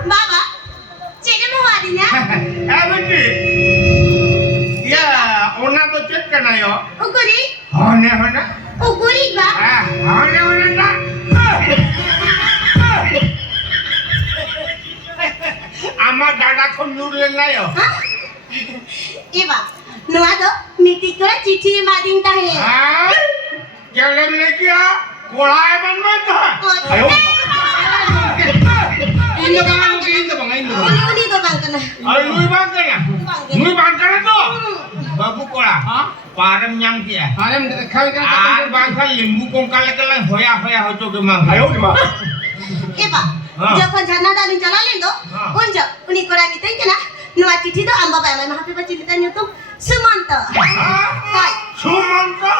Baba, cek mau adinya? betul. Ya, orang tu cek kena yo. Ukuri? Mana? Ukuri ba? Mana tak? Amat dada kondur lena yo. Iba, nuah tu meeting kau cici mading tahe. Jalan lagi ya. Kolai mana? Ayo. Indo bang. Uni tu bang kena. Ayo lui bang kena tu. Babu kola. Parem nyam kia. Parem kau kan bang kan limbu kong kala hoya hojo ke mang. Ayo di mana? Iba, jauh jana dah ni jalan itu, unjuk uni kau meeting kena. Nuah cici tu amba bayar mah happy birthday tanya tu Sumanta. Kai. Sumanta.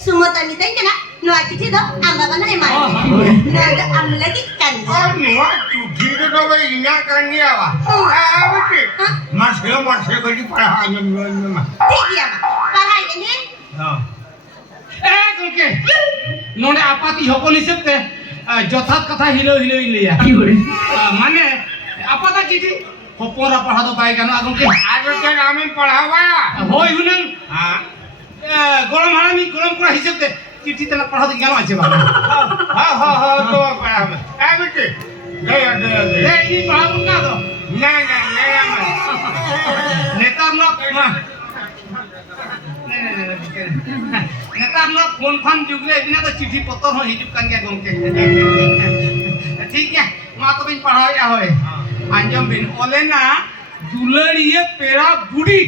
Sumanta meeting kena. Nuah cici tu amba mana emai. Nuah tu amba lagi kan. Nuah cuci tu kau ingat kan dia apa? Betul. Masih kau di parahan mah. Tiga parahan ini. gongke nonde apati hokon hisabte jothat katha hilo ilia mane apata chichi hopora padhado pai gano gongke agar ke nami padhawa hoi hunang golam harami golam kora hisabte चिट्ठी तना पढ़ा तो क्या अच्छे बात हाँ तो पढ़ा मैं बेटे गया ये पढ़ा उनका तो नहीं नेता लोग नेता लोग फोन फान जुगले बिना तो चिट्ठी पत्र हो हिजुक kan क्या गंके ठीक है मां तो बिन पढ़ा या होए अंजम बिन ओलेना दुलड़िए पेड़ा बुड़ी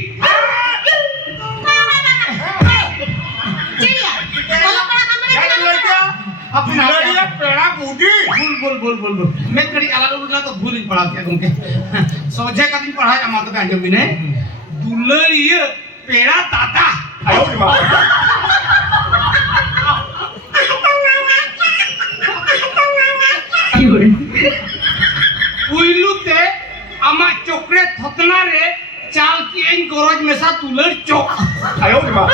अपना ये पेड़ा बूढ़ी बोल मैं कड़ी अलग अलग ना तो भूल ही पढ़ा क्या तुमके सोचे का दिन पढ़ा अमा तो अंजम बिने दुलड़िए पेड़ा दादा आयो रे बाप उइलुते अमा चोकरे थतना रे चाल की इन गरज में सा तुलड़ चोक आयो रे बाप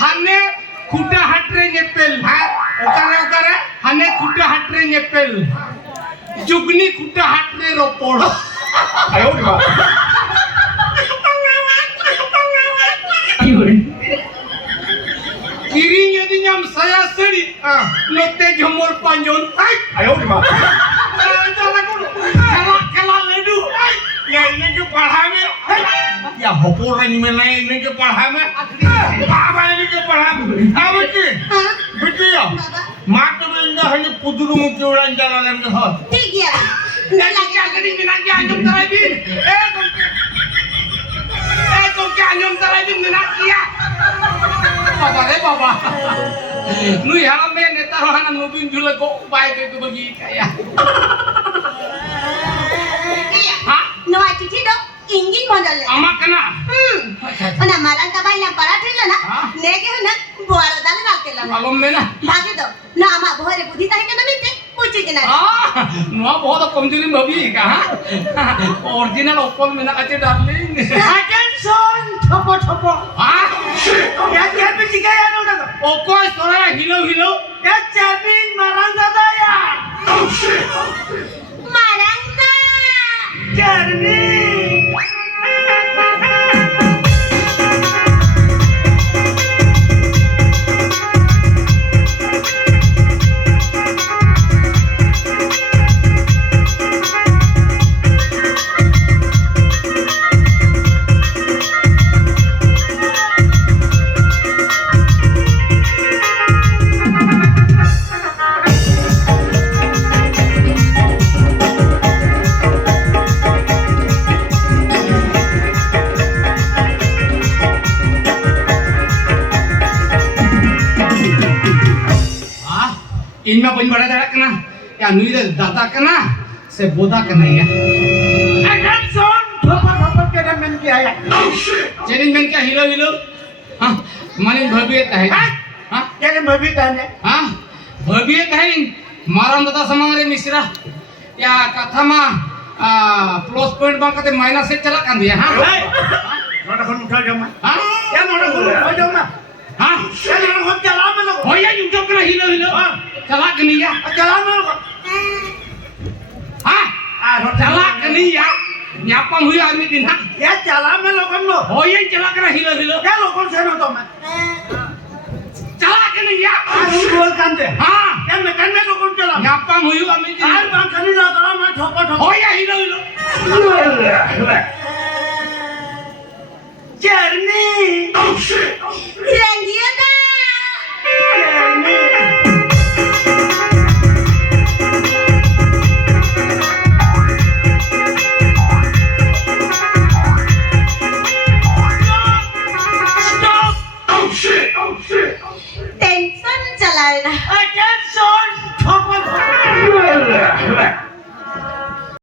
हने खुटा हटरे नेपेल उतारे हने खुटा हटरे नेपेल जुगनी खुटा हटरे रोपोड़ आयो रे बाप किरिंग यदि नाम saya seri लोटे जमोर पंजोन आयो रे बाप चला कला लेडू या इन्हें के पढ़ा में या होपोर नहीं में नहीं इन्हें के पढ़ा में बाबा इन्हें के पढ़ा में हाँ बेटी या माँ तो भी इन्हें हने पुदुरु मुक्ति उड़ान जाना लेंगे हो ठीक है लगी क्या करी बिना क्या अंजम तराई बिन तो क्या अंजम तराई बिन बिना किया बाबा रे बाबा नु यहाँ में नेता रोहाना नोबिन जुले को बाय पे तो बगी क्या हाँ Nuah cici dong ingin modalnya अमा कना Ona marang ka bayang para thila na nege na buara dal rakela na मालूम में ना bagi do na ama bohare budhi tahe kana mitte puchi kena नुआ बहुत कमजोरी भवी कहाँ ओरिजिनल ओपन में ना अच्छे डार्लिंग attention छोपो छोपो हाँ या क्या पे सिखाया ना उधर ओको सोरा हिलो या चाबिन मारन दादा या marang na चाबिन इनमें बन बड़ा दड़ा कना या नुई दे दादा कना से बोधा कना या attention छोपो के मन क्या है चेनिंग में क्या हिलो हाँ माने भवियत है हाँ क्या ने भभी ताने हाँ भवियत है मारम दादा समारे मिश्रा या कथा मा प्लस पॉइंट बांग कते माइनस से चला कर दिया हाँ नोटा फोन उठा जाओ हाँ या नोटा फोन उठा जाओ ना हाँ ये लोग चला में लोग हो या यूं चक्कर हिलो हिलो हाँ। चला कनिया चला में लोग हाँ चला कनिया न्यापम हुई आदमी दिन हाँ ये चला में लोग हम लोग हो या चला कर हिलो हिलो क्या लोगों से ना तो मैं चला कनिया आज हम बोल कांते हाँ ये मैं करने लोगों चला न्यापम हुई आदमी दिन आज बात करनी ना करा मैं ठोपा ठोपा हो या हिलो हिलो जर्नी Rangiana. जर्नी Tension चलाना. अटेंशन ठोप